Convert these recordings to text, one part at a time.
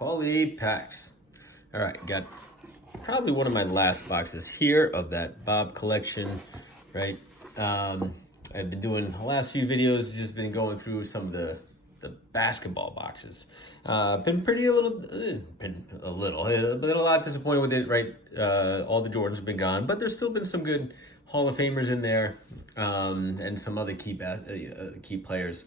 Poly packs. All right, got probably one of my last boxes here of that Bob collection, right? I've been doing the last few videos, just been going through some of the basketball boxes. Been a lot disappointed with it, right? All the Jordans have been gone, but there's still been some good Hall of Famers in there, and some other key players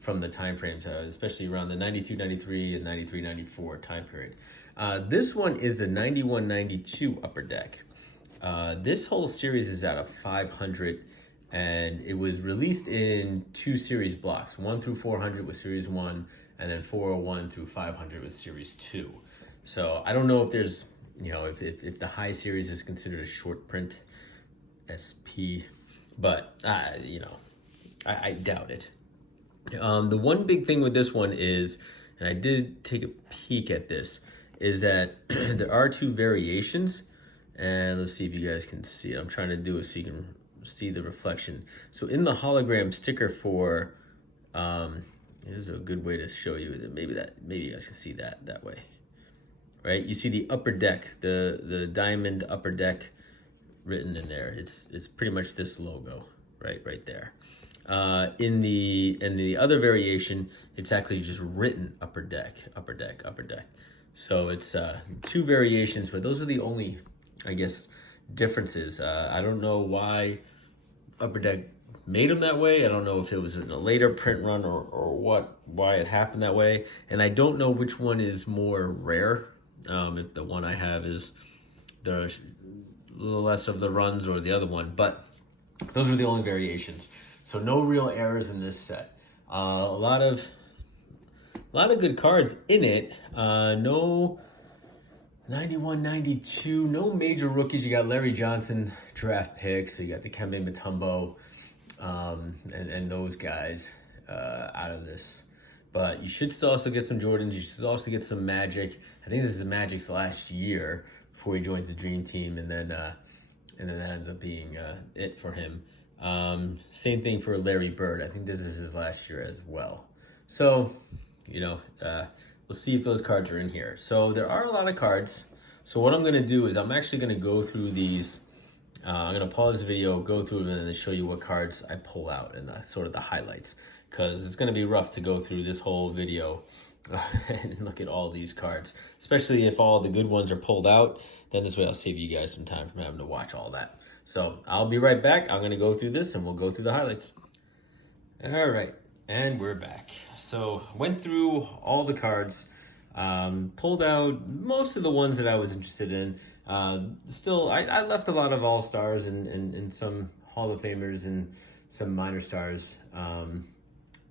from the time frames, especially around the 92, 93, and 93, 94 time period. This one is the 91, 92 Upper Deck. This whole series is out of 500, and it was released in 2 series blocks. 1 through 400 was series 1, and then 401 through 500 was series 2. So I don't know if there's, if the high series is considered a short print SP, but I doubt it. The one big thing with this one is, and I did take a peek at this, is that there are 2 variations, and let's see if you guys can see it. I'm trying to do it so you can see the reflection. So in the hologram sticker for, here's a good way to show you that maybe you guys can see that way, right? You see the Upper Deck, the diamond Upper Deck written in there. It's pretty much this logo, right there. In the other variation, it's actually just written Upper Deck. So it's 2 variations, but those are the only, I guess, differences. I don't know why Upper Deck made them that way. I don't know if it was in a later print run or why it happened that way. And I don't know which one is more rare. If the one I have is the little less of the runs or the other one, but those are the only variations. So no real errors in this set. A lot of good cards in it. No 91, 92, no major rookies. You got Larry Johnson draft picks. So you got the Dikembe Mutombo, and those guys out of this. But you should still also get some Jordans. You should also get some Magic. I think this is Magic's last year before he joins the Dream Team, and then that ends up being it for him. Same thing for Larry Bird. I think this is his last year as well. So, we'll see if those cards are in here. So there are a lot of cards. So what I'm going to do is I'm actually going to go through these. I'm going to pause the video, go through them, and then show you what cards I pull out and sort of the highlights. Because it's going to be rough to go through this whole video and look at all these cards. Especially if all the good ones are pulled out. Then this way I'll save you guys some time from having to watch all that. So I'll be right back. I'm going to go through this and we'll go through the highlights. All right. And we're back. So went through all the cards, pulled out most of the ones that I was interested in. Still, I left a lot of all-stars and some Hall of Famers and some minor stars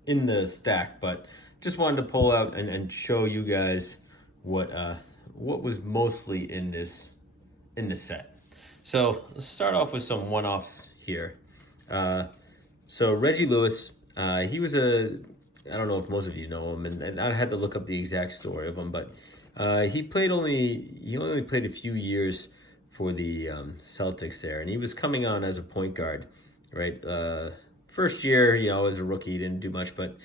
in the stack, but just wanted to pull out and show you guys what was mostly in this set. So let's start off with some one-offs here. So Reggie Lewis. He was I don't know if most of you know him, and I had to look up the exact story of him, but he only played a few years for the Celtics there, and he was coming on as a point guard, right? First year, as a rookie, he didn't do much, but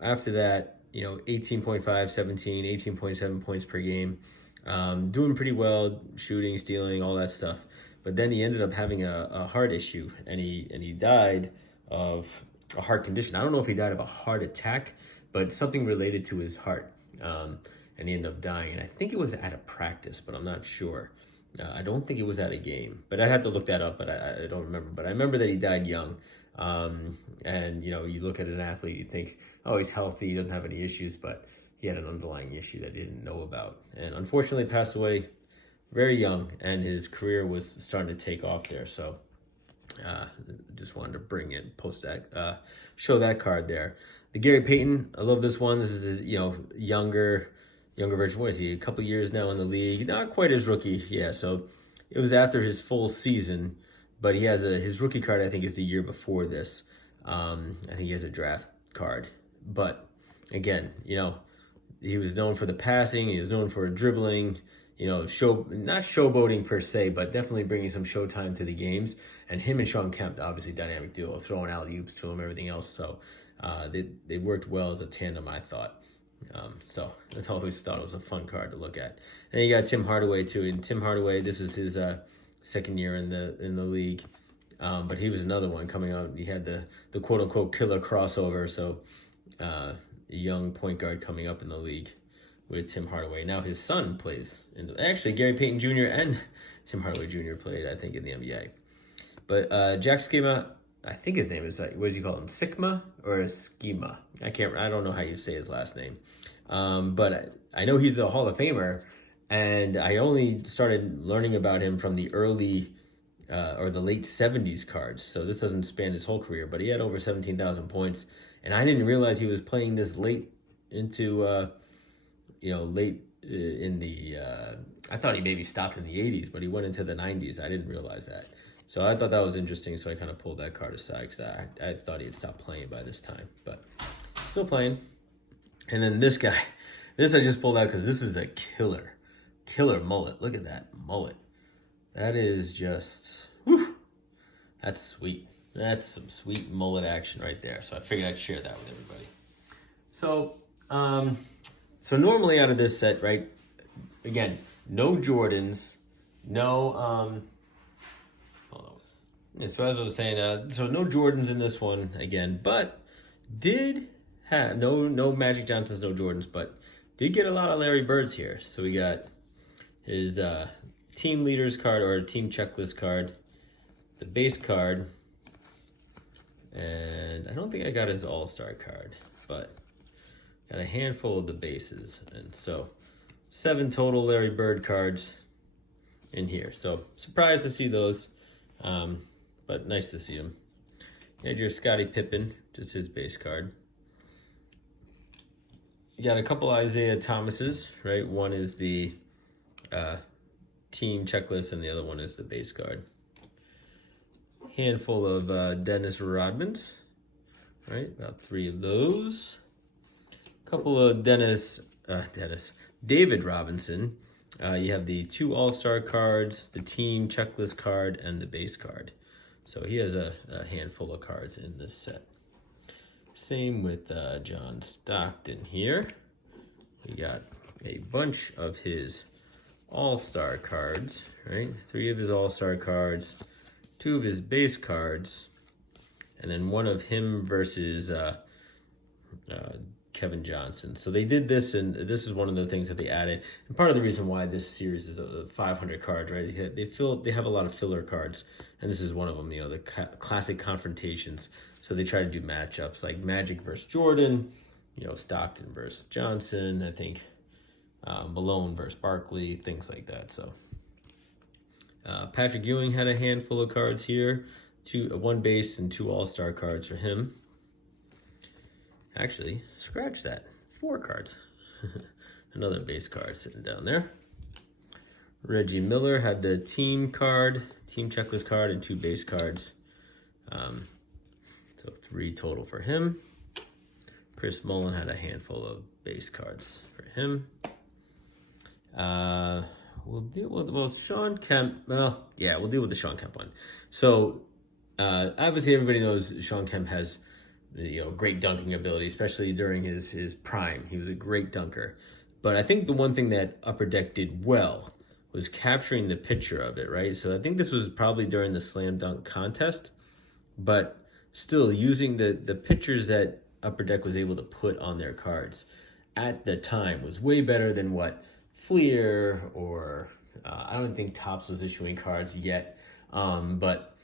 after that, 18.5, 17, 18.7 points per game, doing pretty well, shooting, stealing, all that stuff. But then he ended up having a heart issue, and he died of a heart condition. I don't know if he died of a heart attack, but something related to his heart. And he ended up dying. And I think it was at a practice, but I'm not sure. I don't think it was at a game, but I had to look that up, but I don't remember. But I remember that he died young. And you look at an athlete, you think, oh, he's healthy, he doesn't have any issues, but he had an underlying issue that he didn't know about. And unfortunately passed away very young, and his career was starting to take off there. So just wanted to bring it, post that, show that card there. The Gary Payton, I love this one. This is younger version. What is he? A couple years now in the league, not quite his rookie. Yeah, so it was after his full season, but he has his rookie card. I think is the year before this. I think he has a draft card, but again, he was known for the passing. He was known for dribbling. Not showboating per se, but definitely bringing some showtime to the games. And him and Sean Kemp, obviously dynamic duo, throwing alley-oops to him, everything else. So they worked well as a tandem, I thought. So I always thought it was a fun card to look at. And you got Tim Hardaway too. And Tim Hardaway, this was his second year in the league. But he was another one coming out. He had the quote unquote killer crossover. So a young point guard coming up in the league with Tim Hardaway. Now his son plays actually Gary Payton Jr. and Tim Hardaway Jr. played, I think, in the NBA. But Jack Schema, I think his name is what does he call him? Sigma or a Schema? I don't know how you say his last name. But I know he's a Hall of Famer, and I only started learning about him from the early or the late 70s cards. So this doesn't span his whole career, but he had over 17,000 points, and I didn't realize he was playing this late into late in the I thought he maybe stopped in the 80s, but he went into the 90s. I didn't realize that. So I thought that was interesting, so I kind of pulled that card aside because I thought he had stopped playing by this time, but still playing. And then this guy, this I just pulled out because this is a killer mullet. Look at that mullet. That is just, whew, that's sweet. That's some sweet mullet action right there. So I figured I'd share that with everybody. So, so normally out of this set, right, again, no Jordans, no, hold on. So as I was saying, so no Jordans in this one again, but did have, no Magic Johnsons, no Jordans, but did get a lot of Larry Birds here. So we got his team leaders card or team checklist card, the base card, and I don't think I got his all-star card, but got a handful of the bases. And so 7 total Larry Bird cards in here. So surprised to see those, but nice to see them. You had your Scottie Pippen, just his base card. You got a couple Isaiah Thomases, right? One is the team checklist and the other one is the base card. Handful of Dennis Rodmans, right? About 3 of those. Couple of David Robinson. You have the 2 all-star cards, the team checklist card, and the base card. So he has a handful of cards in this set. Same with John Stockton here. We got a bunch of his all-star cards, right? 3 of his all-star cards, 2 of his base cards, and then 1 of him versus Kevin Johnson. So they did this, and this is one of the things that they added. And part of the reason why this series is a 500 cards, right? They have a lot of filler cards, and this is one of them. You know, the classic confrontations. So they try to do matchups like Magic versus Jordan, you know, Stockton versus Johnson. I think Malone versus Barkley, things like that. So Patrick Ewing had a handful of cards here, 1 base and 2 all-star cards for him. Actually, scratch that. 4 cards. Another base card sitting down there. Reggie Miller had the team card, team checklist card, and 2 base cards. So 3 total for him. Chris Mullin had a handful of base cards for him. We'll deal with Sean Kemp. Well, yeah, we'll deal with the Sean Kemp one. So obviously everybody knows Sean Kemp has, you know, great dunking ability, especially during his prime. He was a great dunker. But I think the one thing that Upperdeck did well was capturing the picture of it, right? So I think this was probably during the slam dunk contest, but still using the pictures that Upperdeck was able to put on their cards at the time was way better than what Fleer or I don't think Topps was issuing cards yet, but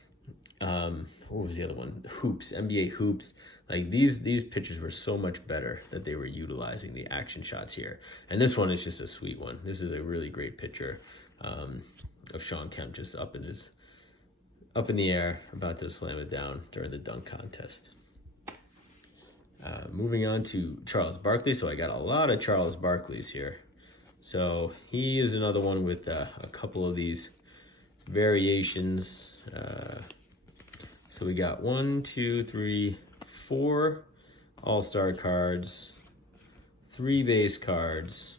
what was the other one? Hoops, NBA Hoops. Like these pictures were so much better that they were utilizing the action shots here. And this one is just a sweet one. This is a really great picture of Sean Kemp just up in the air, about to slam it down during the dunk contest. Moving on to Charles Barkley. So I got a lot of Charles Barkleys here. So he is another one with a couple of these variations. So we got 1, 2, 3, 4 all-star cards, 3 base cards,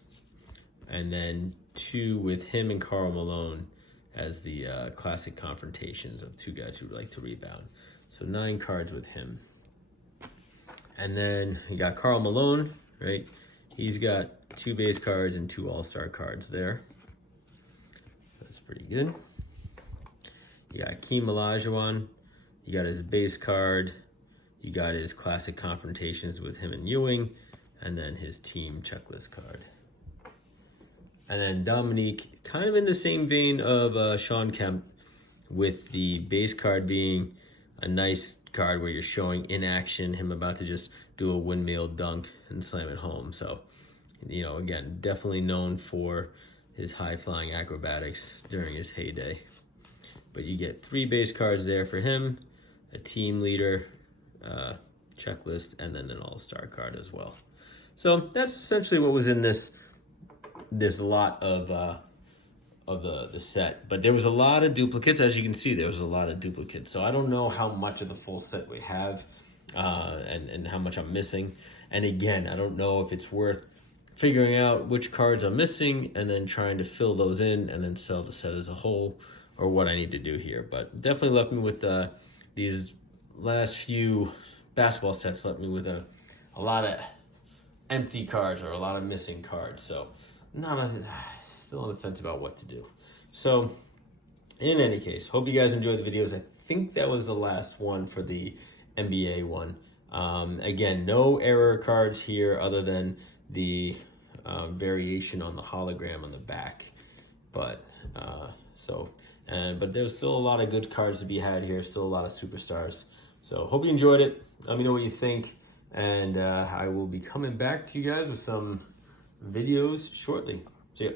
and then 2 with him and Karl Malone as the classic confrontations of 2 guys who like to rebound. So 9 cards with him. And then you got Karl Malone, right? he's got 2 base cards and 2 all-star cards there. So that's pretty good. You got Hakeem Olajuwon. You got his base card. You got his classic confrontations with him and Ewing. And then his team checklist card. And then Dominique, kind of in the same vein of Sean Kemp, with the base card being a nice card where you're showing in action him about to just do a windmill dunk and slam it home. So, you know, again, definitely known for his high-flying acrobatics during his heyday. But you get 3 base cards there for him, a team leader checklist, and then an all-star card as well. So that's essentially what was in this lot of the set. But there was a lot of duplicates. As you can see, there was a lot of duplicates. So I don't know how much of the full set we have and how much I'm missing. And again, I don't know if it's worth figuring out which cards I'm missing and then trying to fill those in and then sell the set as a whole, or what I need to do here. But definitely left me with these last few basketball sets, left me with a lot of empty cards or a lot of missing cards. So still on the fence about what to do. So in any case, hope you guys enjoyed the videos. I think that was the last one for the NBA one. Again, no error cards here other than the variation on the hologram on the back. But but there's still a lot of good cards to be had here, still a lot of superstars. So hope you enjoyed it. Let me know what you think, and I will be coming back to you guys with some videos shortly. See ya.